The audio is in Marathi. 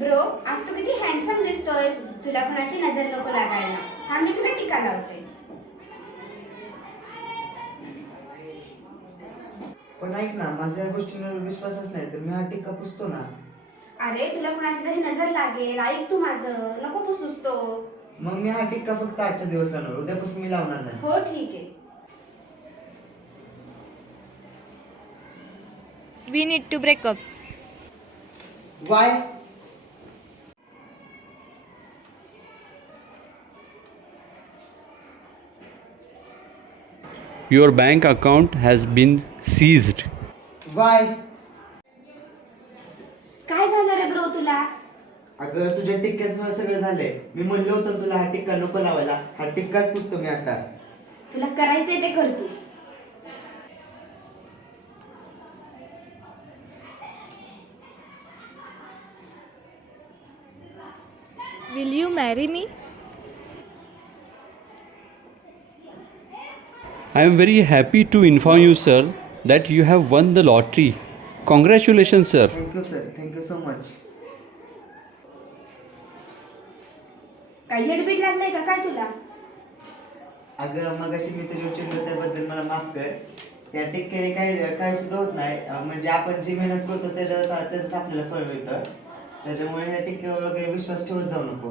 ब्रो, आज तू किती हँडसम दिसतोयस. तुला कोणाची नजर नको लागायला. हा मी तुला टीका लावते. पण ऐक ना, माझ्या या गोष्टींवर विश्वासच नाही तर मी हा टिक्का पुसतो ना. अरे तुला कोणाची तरी नजर लागेल. ऐक तू माझं, नको पुसूस तो. मग मी हा टिक्का फक्त आजच्या दिवस लावणार, उद्यापासून मी लावणार नाही. हो ठीक आहे. We need to break up. Y? Your bank account has been seized. Y? काय झालं रे ब्रो तुला? अगं तुझ्या टिक्क्याच सगळं झालंय. मी म्हणलं होतं ना तुला हा टिक्का नको लावायला. हा टिक्काच पुसतो मी आता. तुला करायचंय ते कर तू. Will you marry me? I am very happy to inform you, sir, that you have won the lottery. Congratulations, sir. Thank you sir, thank you so much. काही हेडबीट लागलंय का काय तुला? अगं मगाशी मी तुझ्या चिडलो त्याबद्दल मला माफ कर. या टिक्क्याने काही सुद्धा होत नाही. म्हणजे आपण जी मेहनत करतो त्याच्याच आपल्याला फळ मिळतं. त्याच्यामुळे या टिक्क्यावर काही विश्वास ठेवत जाऊ नको.